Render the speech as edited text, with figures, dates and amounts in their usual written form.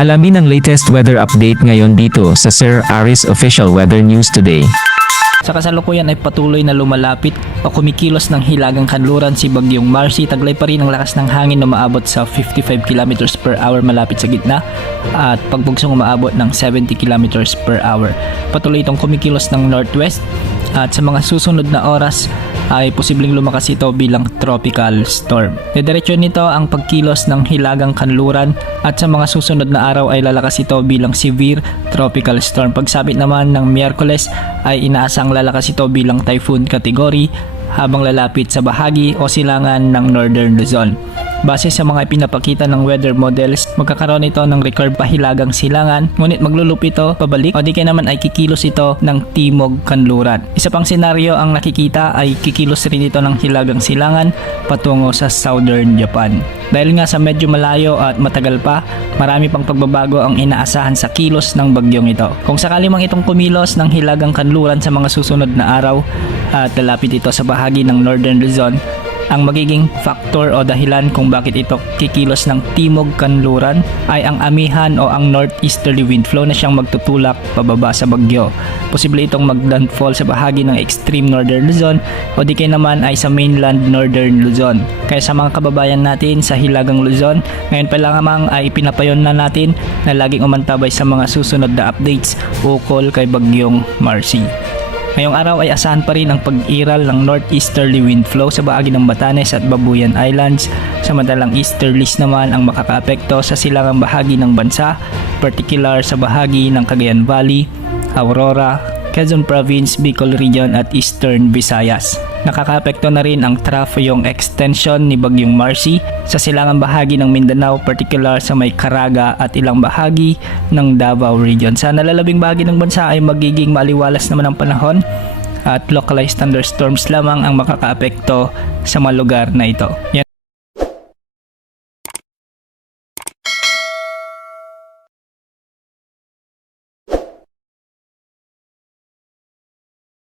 Alamin ang latest weather update ngayon dito sa Sir Aris Official Weather News Today. Sa kasalukuyan ay patuloy na lumalapit o kumikilos ng hilagang kanluran si Bagyong Marcy. Taglay pa rin ang lakas ng hangin na umaabot sa 55 km per hour malapit sa gitna at pagbugsong umaabot ng 70 km per hour. Patuloy itong kumikilos ng northwest at sa mga susunod na oras ay posibleng lumakas ito bilang tropical storm. Didiretso nito ang pagkilos ng hilagang kanluran at sa mga susunod na araw ay lalakas ito bilang severe tropical storm. Pagsabit naman ng Miyerkules ay inaasang lalakas ito bilang typhoon category habang lalapit sa bahagi o silangan ng Northern Luzon. Base sa mga ipinapakita ng weather models, magkakaroon ito ng record pahilagang silangan, ngunit maglulup ito pabalik o di kaya naman ay kikilos ito ng timog kanluran. Isa pang senaryo ang nakikita ay kikilos rin ito ng hilagang silangan patungo sa southern Japan. Dahil nga sa medyo malayo at matagal pa, marami pang pagbabago ang inaasahan sa kilos ng bagyong ito. Kung sakali mang itong kumilos ng hilagang kanluran sa mga susunod na araw at lalapit ito sa bahagi ng Northern Luzon, ang magiging factor o dahilan kung bakit ito kikilos ng timog kanluran ay ang amihan o ang northeasterly wind flow na siyang magtutulak pababa sa bagyo. Posible itong maglandfall sa bahagi ng extreme northern Luzon o di kaya naman ay sa mainland northern Luzon. Kaya sa mga kababayan natin sa hilagang Luzon, ngayon pa lamang ay pinapayon na natin na laging umantabay sa mga susunod na updates ukol kay Bagyong Marcy. Ngayong araw ay asahan pa rin ang pag-iral ng northeasterly wind flow sa bahagi ng Batanes at Babuyan Islands. Samantalang easterlies naman ang makakaapekto sa silangang bahagi ng bansa, particular sa bahagi ng Cagayan Valley, Aurora, Quezon Province, Bicol Region at Eastern Visayas. Nakakaapekto na rin ang trafo-yung extension ni Bagyong Marcy sa silangang bahagi ng Mindanao, particular sa may Caraga at ilang bahagi ng Davao Region. Sa nalalabing bahagi ng bansa ay magiging maliwalas naman ang panahon at localized thunderstorms lamang ang makakaapekto sa mga lugar na ito. Yan.